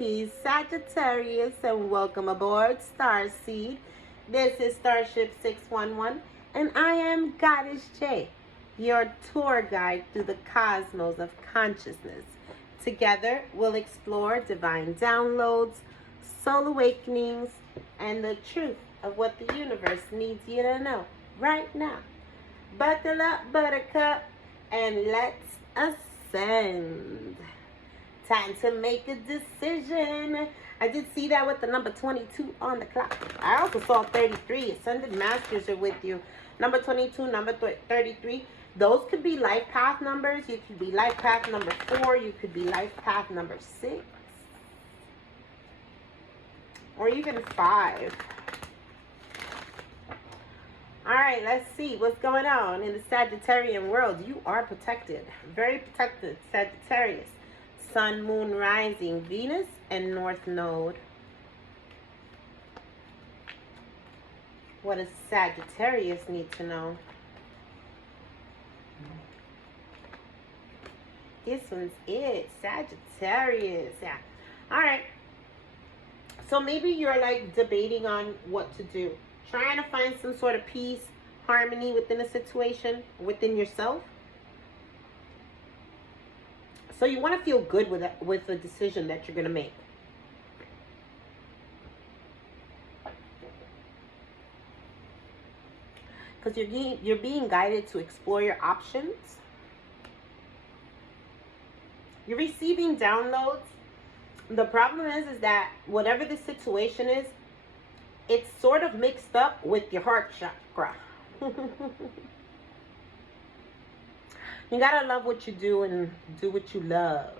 peace, Sagittarius, and welcome aboard Starseed. This is Starship 611, and I am Goddess J, your tour guide through the cosmos of consciousness. Together, we'll explore divine downloads, soul awakenings, and the truth of what the universe needs you to know right now. Buckle up, buttercup, and let's ascend. Time to make a decision. I did see that with the number 22 on the clock. I also saw 33. Ascended Masters are with you. Number 22, number 33. Those could be life path numbers. You could be life path number 4. You could be life path number 6. Or even 5. Alright, let's see what's going on in the Sagittarian world. You are protected. Very protected, Sagittarius. Sun, Moon, Rising, Venus, and North Node. What does Sagittarius need to know? This one's it. Sagittarius. Yeah. Alright. So maybe you're like debating on what to do. Trying to find some sort of peace, harmony within a situation, within yourself. So you want to feel good with the decision that you're going to make. Because you're being guided to explore your options. You're receiving downloads. The problem is that whatever the situation is, it's sort of mixed up with your heart chakra. You gotta love what you do and do what you love.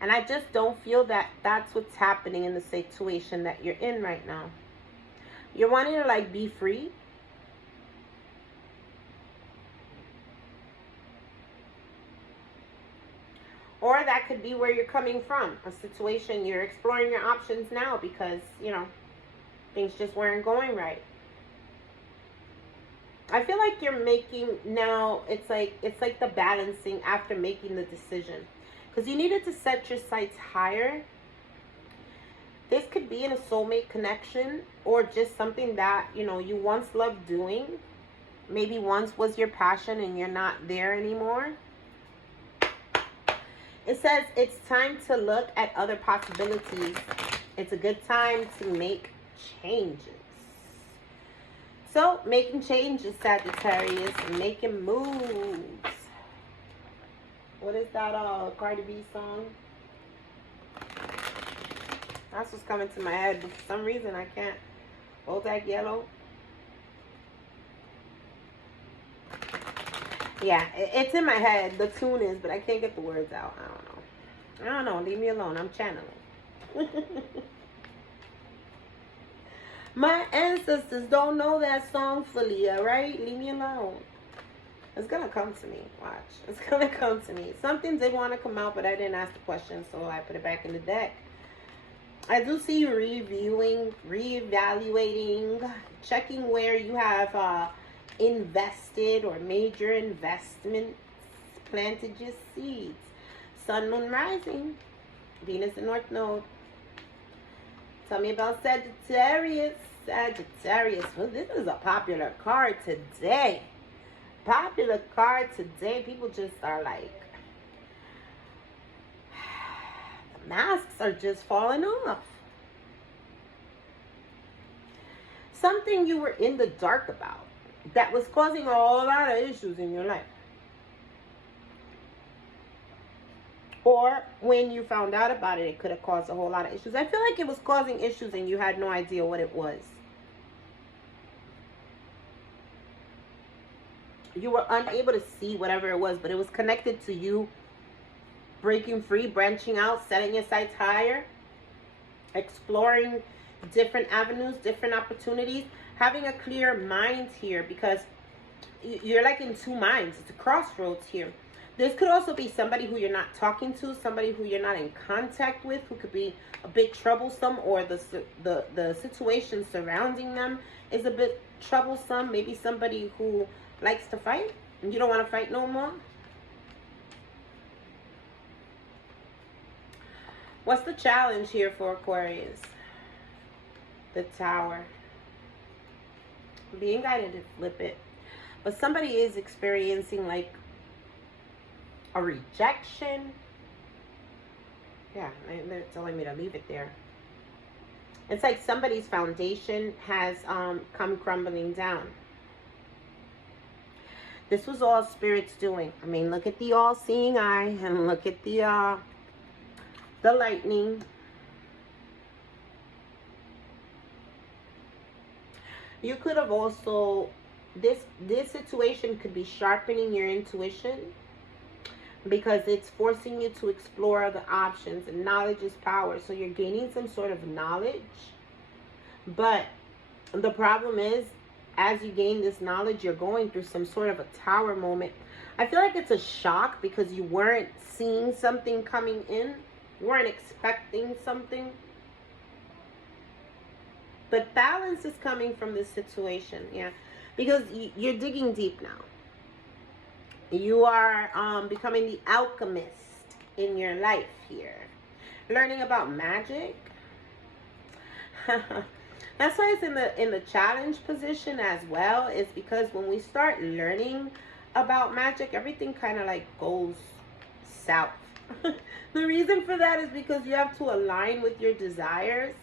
And I just don't feel that that's what's happening in the situation that you're in right now. You're wanting to like be free. Or that could be where you're coming from. A situation, you're exploring your options now because, you know, things just weren't going right. I feel like you're making now, it's like the balancing after making the decision. Because you needed to set your sights higher. This could be in a soulmate connection or just something that, you know, you once loved doing. Maybe once was your passion and you're not there anymore. It says it's time to look at other possibilities. It's a good time to make changes. So, making changes, Sagittarius, making moves. What is that Cardi B song? That's what's coming to my head, but for some reason I can't. Bodak Yellow. Yeah, it's in my head. The tune is, but I can't get the words out. I don't know. Leave me alone. I'm channeling. My ancestors don't know that song fully, alright? Leave me alone. It's going to come to me. Watch. It's going to come to me. Something did want to come out, but I didn't ask the question, so I put it back in the deck. I do see you reviewing, reevaluating, checking where you have invested or major investments, planted your seeds. Sun, Moon, Rising, Venus, and North Node. Tell me about Sagittarius. Sagittarius. Well, this is a popular card today. Popular card today. People just are like, the masks are just falling off. Something you were in the dark about that was causing a whole lot of issues in your life. Or when you found out about it, it could have caused a whole lot of issues. I feel like it was causing issues and you had no idea what it was. You were unable to see whatever it was, but it was connected to you breaking free, branching out, setting your sights higher, exploring different avenues, different opportunities, having a clear mind here because you're like in two minds. It's a crossroads here. This could also be somebody who you're not talking to, somebody who you're not in contact with, who could be a bit troublesome, or the situation surrounding them is a bit troublesome. Maybe somebody who likes to fight and you don't want to fight no more. What's the challenge here for Aquarius? The Tower. Being guided to flip it. But somebody is experiencing like a rejection. Yeah, they're telling me to leave it there. It's like somebody's foundation has come crumbling down. This was all Spirit's doing. I mean, look at the all-seeing eye and look at the lightning. You could have also, this situation could be sharpening your intuition, because it's forcing you to explore other options, and knowledge is power. So you're gaining some sort of knowledge. But the problem is, as you gain this knowledge, you're going through some sort of a tower moment. I feel like it's a shock because you weren't seeing something coming in. You weren't expecting something. But balance is coming from this situation, yeah. Because you're digging deep now. You are becoming the alchemist in your life here. Learning about magic. That's why it's in the challenge position as well. Is because when we start learning about magic, everything kind of like goes south. The reason for that is because you have to align with your desires.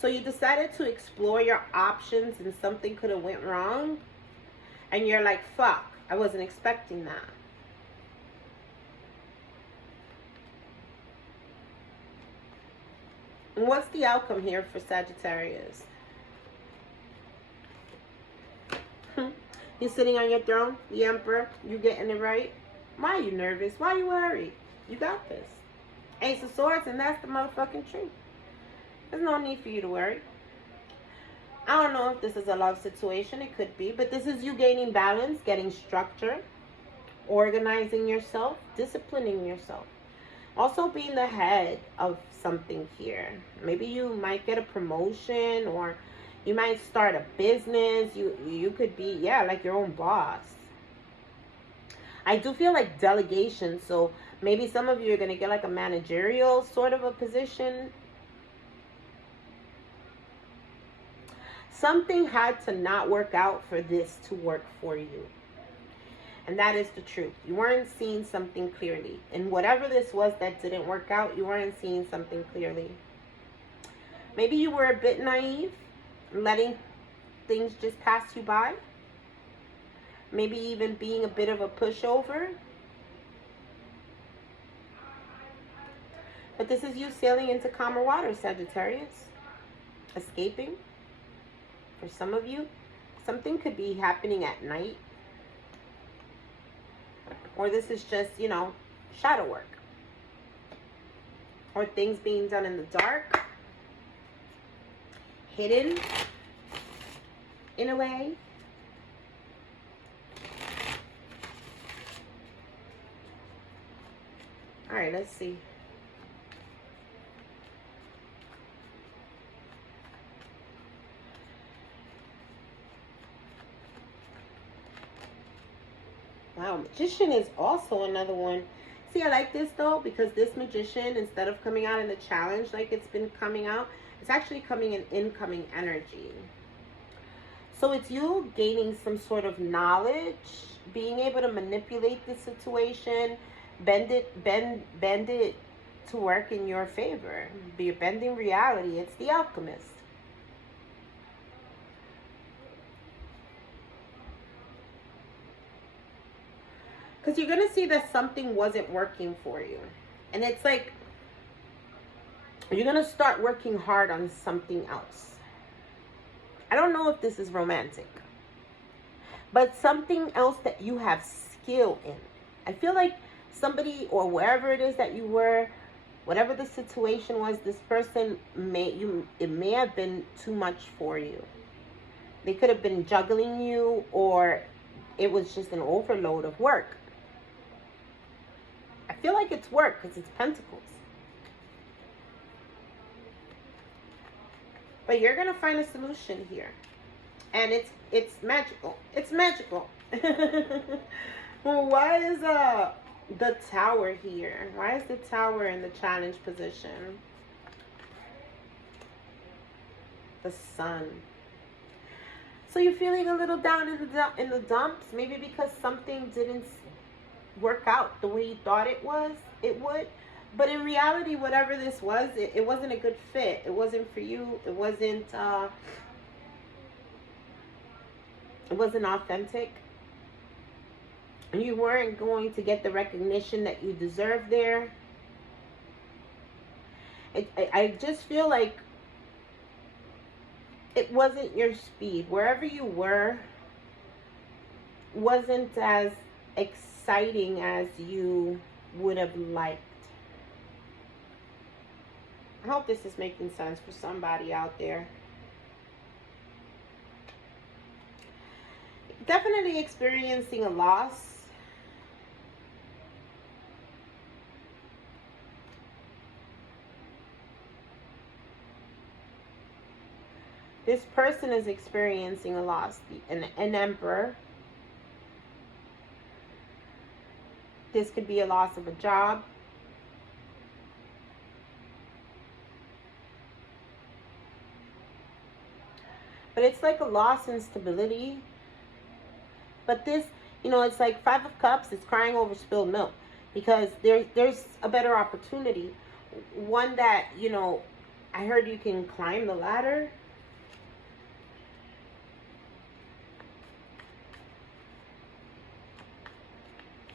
So you decided to explore your options and something could have went wrong. And you're like, fuck. I wasn't expecting that. And what's the outcome here for Sagittarius? You're sitting on your throne, the Emperor. You getting it right? Why are you nervous? Why are you worried? You got this. Ace of Swords, and that's the motherfucking truth. There's no need for you to worry. I don't know if this is a love situation. It could be. But this is you gaining balance, getting structure, organizing yourself, disciplining yourself. Also being the head of something here. Maybe you might get a promotion, or you might start a business. You could be, yeah, like your own boss. I do feel like delegation. So maybe some of you are going to get like a managerial sort of a position. Something had to not work out for this to work for you. And that is the truth. You weren't seeing something clearly. And whatever this was that didn't work out, you weren't seeing something clearly. Maybe you were a bit naive, letting things just pass you by. Maybe even being a bit of a pushover. But this is you sailing into calmer waters, Sagittarius. Escaping. For some of you, something could be happening at night. Or this is just, you know, shadow work. Or things being done in the dark. Hidden in a way. All right, let's see. Wow, Magician is also another one. See, I like this though, because this Magician, instead of coming out in the challenge like it's been coming out, it's actually coming in incoming energy. So it's you gaining some sort of knowledge, being able to manipulate the situation, bend it to work in your favor. Be bending reality. It's the alchemist. Because you're going to see that something wasn't working for you. And it's like, you're going to start working hard on something else. I don't know if this is romantic. But something else that you have skill in. I feel like somebody, or wherever it is that you were, whatever the situation was, this person it may have been too much for you. They could have been juggling you, or it was just an overload of work. I feel like it's work because it's Pentacles. But you're going to find a solution here. And it's magical. It's magical. Well, why is The Tower here. Why is the Tower in the challenge position? The Sun. So you're feeling a little down in the dumps, maybe because something didn't work out the way you thought it would. But in reality, whatever this was, it wasn't a good fit. It wasn't for you. It wasn't authentic. And you weren't going to get the recognition that you deserve there. I just feel like it wasn't your speed. Wherever you were wasn't as exciting as you would have liked. I hope this is making sense for somebody out there. Definitely experiencing a loss. This person is experiencing a loss. An emperor. This could be a loss of a job. But it's like a loss in stability. But this, it's like Five of Cups. It's crying over spilled milk. Because there's a better opportunity. One that, I heard you can climb the ladder.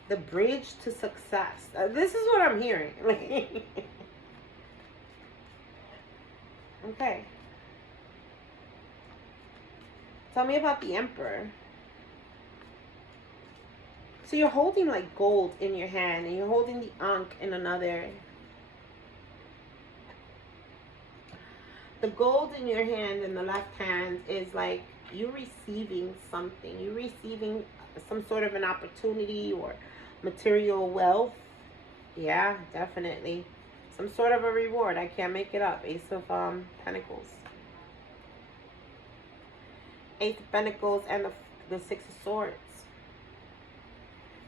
The bridge to success. This is what I'm hearing. Okay. Tell me about the Emperor. So you're holding like gold in your hand, and you're holding the Ankh in another. The gold in your hand in the left hand is like you're receiving something. You're receiving some sort of an opportunity or material wealth. Yeah, definitely. Some sort of a reward. I can't make it up. Ace of Pentacles. Ace of Pentacles and the Six of Swords.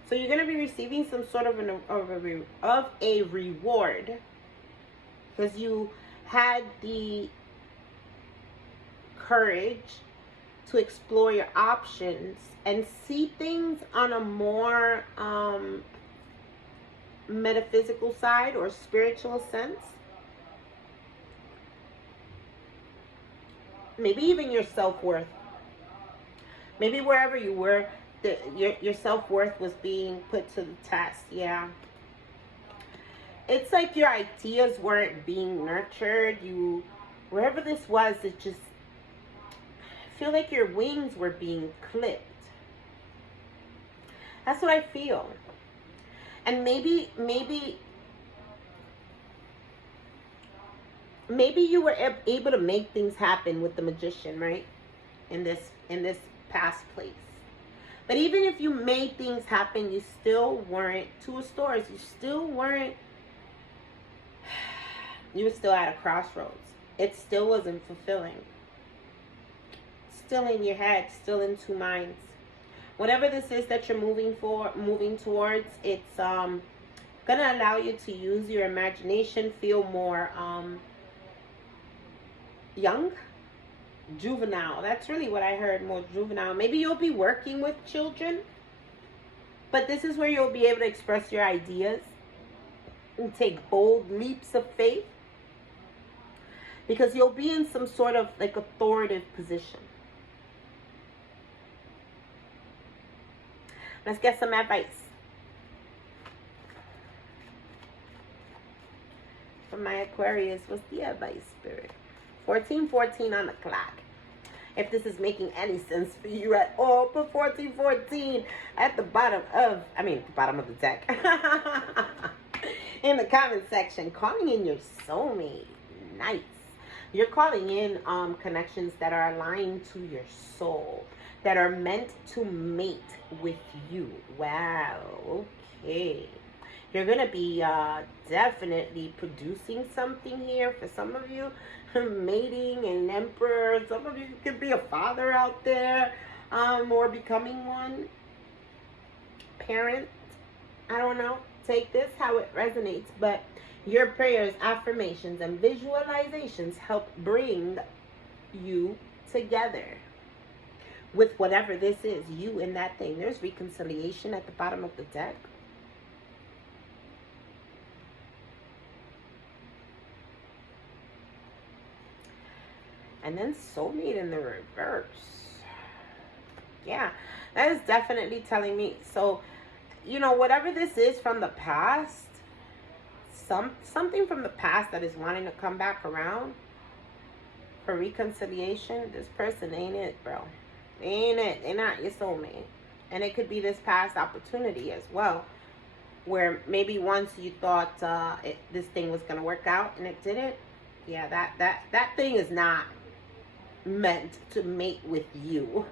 So you're going to be receiving some sort of a reward. Because you had the courage to explore your options and see things on a more metaphysical side or spiritual sense. Maybe even your self-worth. Maybe wherever you were, your self-worth was being put to the test. Yeah. It's like your ideas weren't being nurtured. Wherever this was, it just, I feel like your wings were being clipped. That's what I feel. And maybe you were able to make things happen with the Magician, right? In this past place. But even if you made things happen, you still weren't, Two of Swords, you were still at a crossroads. It still wasn't fulfilling. Still in your head, still in two minds. Whatever this is that you're moving towards, it's gonna allow you to use your imagination, feel more young, juvenile. That's really what I heard, more juvenile. Maybe you'll be working with children, but this is where you'll be able to express your ideas and take bold leaps of faith, because you'll be in some sort of like authoritative position. Let's get some advice from my Aquarius. What's the advice, Spirit? 14:14 on the clock. If this is making any sense for you at all, put 14:14 at the bottom of the deck. In the comment section, calling in your soulmate. Nice. You're calling in connections that are aligned to your soul, that are meant to mate with you. Wow. Okay. You're going to be definitely producing something here for some of you. Mating, an emperor. Some of you could be a father out there, or becoming one. Parent. I don't know. Take this how it resonates, but your prayers, affirmations, and visualizations help bring you together with whatever this is, you and that thing. There's reconciliation at the bottom of the deck. And then soulmate in the reverse. Yeah, that is definitely telling me. So, you know, whatever this is from the past, something from the past that is wanting to come back around for reconciliation, this person ain't it, bro. They ain't it. They're not your soulmate. And it could be this past opportunity as well, where maybe once you thought this thing was going to work out and it didn't. Yeah, that thing is not meant to mate with you.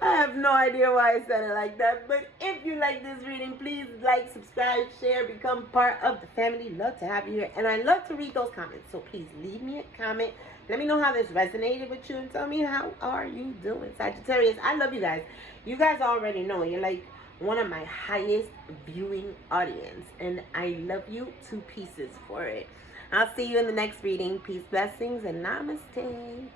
I have no idea why I said it like that, but if you like this reading, please like, subscribe, share, become part of the family. Love to have you here, and I love to read those comments, so please leave me a comment. Let me know how this resonated with you, and tell me how are you doing. Sagittarius, I love you guys. You guys already know you're like one of my highest viewing audience, and I love you to pieces for it. I'll see you in the next reading. Peace, blessings, and namaste.